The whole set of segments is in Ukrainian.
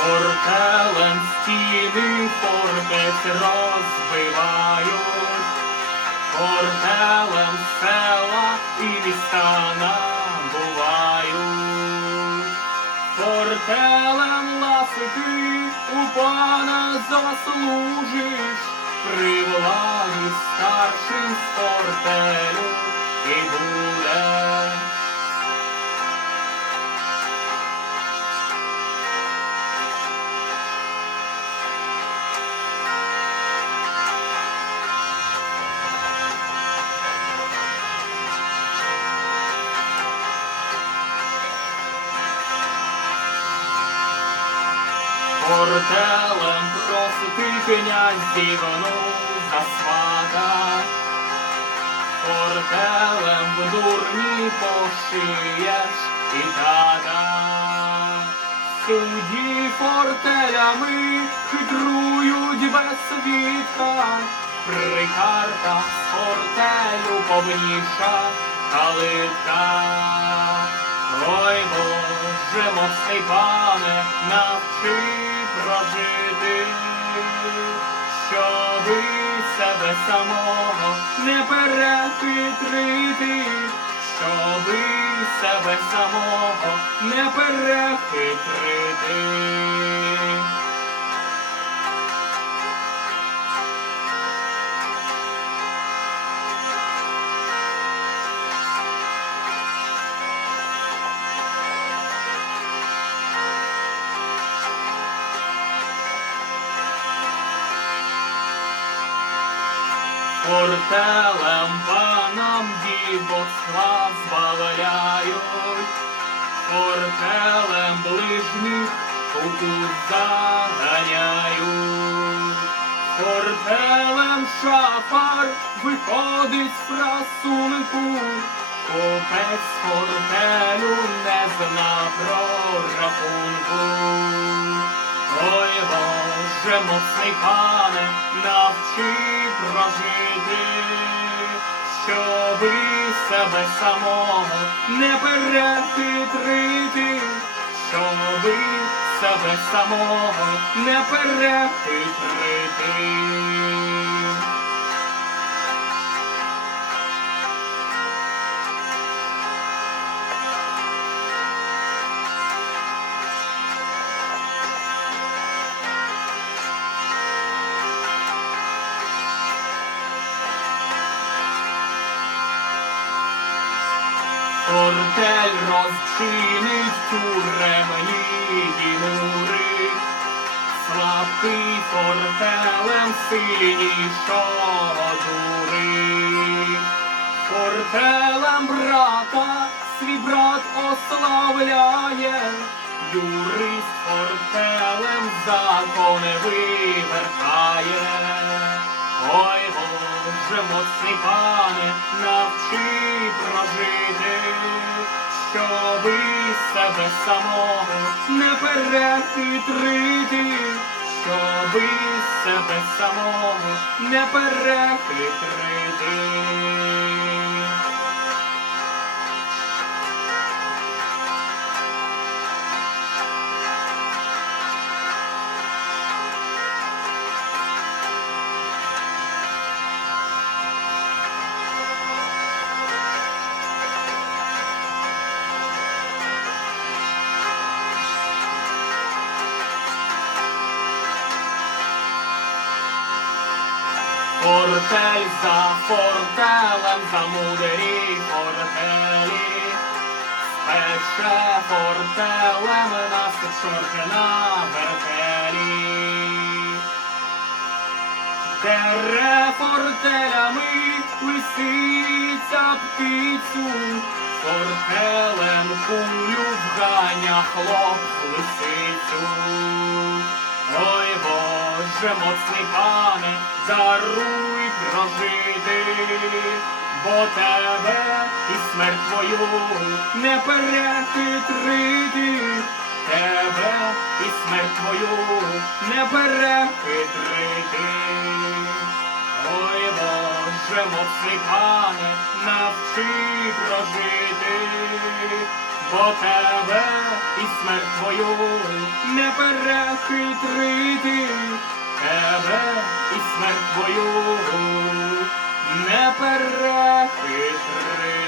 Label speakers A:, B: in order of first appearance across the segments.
A: Фортелем стіни фортець розбивають, Фортелем села і міста набувають, Фортелем ласити у пана заслужиш, при владі старшим з і буде. Портелем просити князівну за свата, Портелем в дурні пошиєш і тата. Судді фортелями хитрують без свідка, при картах фортелю повніша калитка. Ой, Боже, моцний пане, навчи щоби себе самого не перехитрити, щоби себе самого не перехитрити. Портелем панам дівоцтва збавляють, Портелем ближніх кукут заганяють, Портелем шафар виходить з прасунку, Купець фортелю не зна прорахунку. Ой, Боже, моцний пане, навчи прожити, щоби себе самого не перехитрити, щоби себе самого не перехитрити. Фортель розчинить тюремні мури, слабкий фортелем сильнішого дури. Фортелем брата свій брат ославляє, юрист фортелем закони вивертає. Ой, Боже, моцний пане, навчи прожити, щоби себе самого не перехитрити, щоби себе самого не перехитрити. Фортель за фортелем, за мудрі фортелі, спече фортелем нас чорти на вертелі. Дере фортелями лисиця птицю, фортелем кулю вганя хлоп лисицю. Ой, Боже, моцний пане, даруй прожити, бо тебе і смерть твою не перехитрити, тебе і смерть твою не перехитрити. Ой, Боже, моцний пане, навчи прожити, бо тебе і смерть твою не перехитрити, тебе і смерть твою не перехитрити.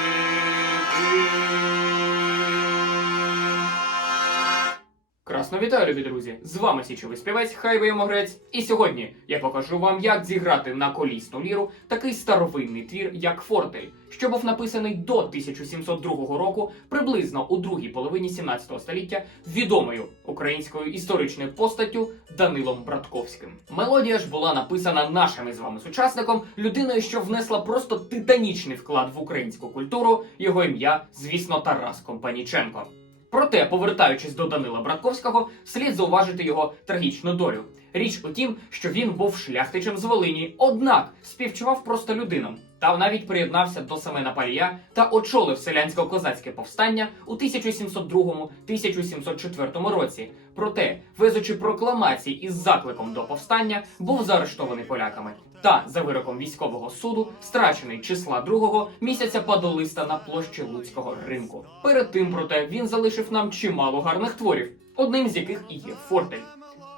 A: Красно вітаю, любі друзі! З вами січовий співець хай Хайвей Могрець. І сьогодні я покажу вам, як зіграти на колісну ліру такий старовинний твір, як Фортель, що був написаний до 1702 року, приблизно у другій половині 17 століття, відомою українською історичною постаттю Данилом Братковським. Мелодія ж була написана нашим із вами сучасником, людиною, що внесла просто титанічний вклад в українську культуру. Його ім'я, звісно, Тарас Компаніченко. Проте, повертаючись до Данила Братковського, слід зауважити його трагічну долю. Річ у тім, що він був шляхтичем з Волині, однак співчував просто людинам та навіть приєднався до Семена Палія та очолив селянсько-козацьке повстання у 1702-1704 році. Проте, везучи прокламації із закликом до повстання, був заарештований поляками та за вироком військового суду страчений числа другого місяця падолиста на площі Луцького ринку. Перед тим, проте, він залишив нам чимало гарних творів, одним з яких і є Фортель.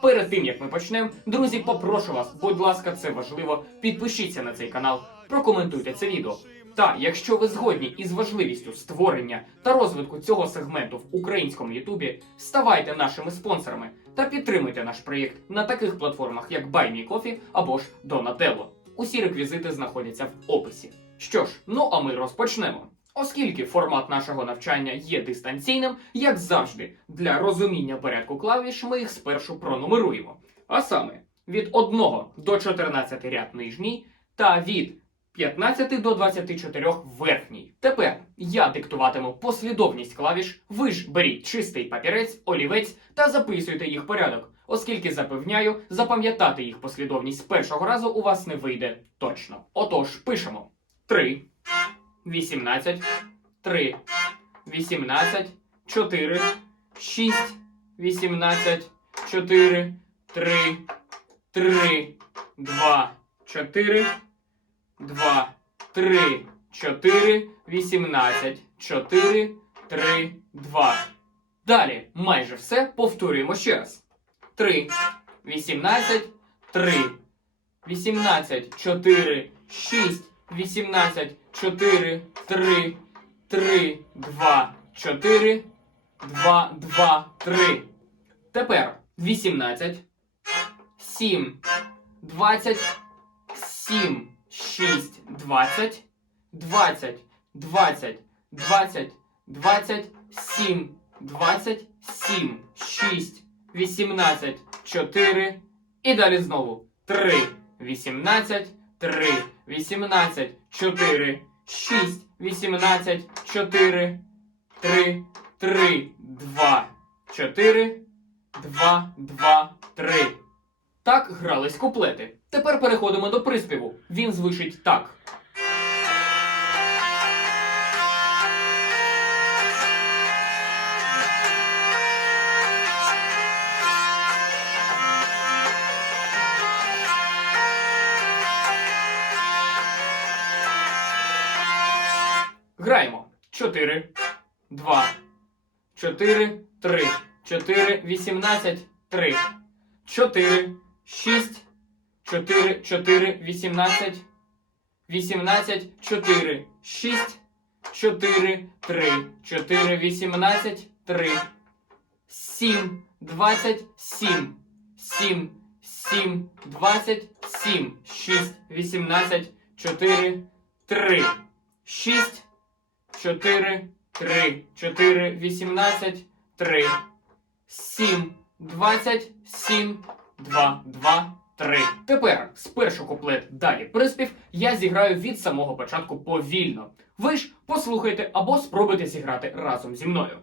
A: Перед тим як ми почнемо, друзі, попрошу вас, будь ласка, це важливо. Підпишіться на цей канал, прокоментуйте це відео. Та якщо ви згодні із важливістю створення та розвитку цього сегменту в українському Ютубі, ставайте нашими спонсорами та підтримуйте наш проєкт на таких платформах, як BuyMeCoffee або ж Donatello. Усі реквізити знаходяться в описі. Що ж, ну а ми розпочнемо. Оскільки формат нашого навчання є дистанційним, як завжди, для розуміння порядку клавіш ми їх спершу пронумеруємо. А саме від 1 до 14 ряд нижній та від 15 до 24 верхній. Тепер я диктуватиму послідовність клавіш. Ви ж беріть чистий папірець, олівець та записуйте їх порядок, оскільки запевняю, запам'ятати їх послідовність з першого разу у вас не вийде точно. Отож, пишемо 3, 18, 3, 18, 4, 6, 18, 4, 3, 3, 2, 4, 2, 3, 4, 18, 4, 3, 2. Далі майже все повторюємо ще раз. 3, 18, 3, 18, 4, 6, 18, 4, 3, 3, 2, 4, 2, 2, 3. Тепер 18, 7, 20, 7, 6, 20, 20, 20, 20, 20, 7, 20, 7, 6, 18, 4. І далі знову 3, 18, 3, 18, 4, 6, 18, 4, 3, 3, 2, 4, 2, 2, 3. Так грались куплети. Тепер переходимо до приспіву. Він звучить так. Граємо. 4, 2, 4, 3, 4, 18, 3, 4, 6, 4, 4, 18, 18, 4, 6, 4, 3, 4, 18, 3, 7, 27, 7, 7, 27, 6, 18, 4, 3, 6, 4, 3, 4, 18, 3, 7, 27, 2, 2, 3. Тепер спершу куплет далі приспів я зіграю від самого початку повільно. Ви ж послухайте або спробуйте зіграти разом зі мною.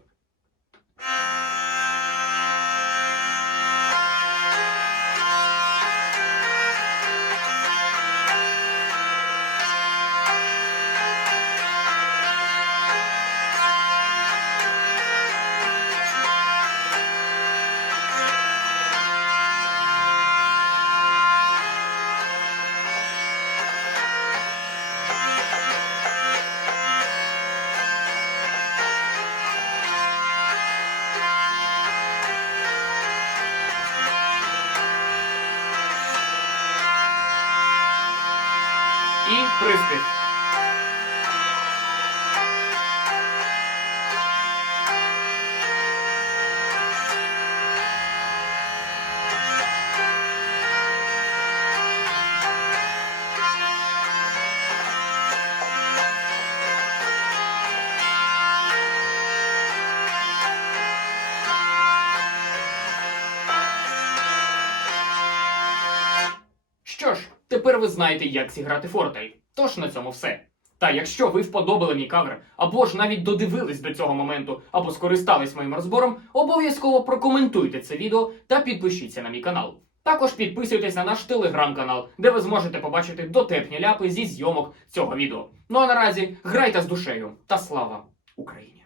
A: Ви знаєте, як зіграти фортель. Тож на цьому все. Та якщо ви вподобали мій кавер, або ж навіть додивились до цього моменту, або скористались моїм розбором, обов'язково прокоментуйте це відео та підпишіться на мій канал. Також підписуйтесь на наш телеграм-канал, де ви зможете побачити дотепні ляпи зі зйомок цього відео. Ну а наразі грайте з душею та слава Україні!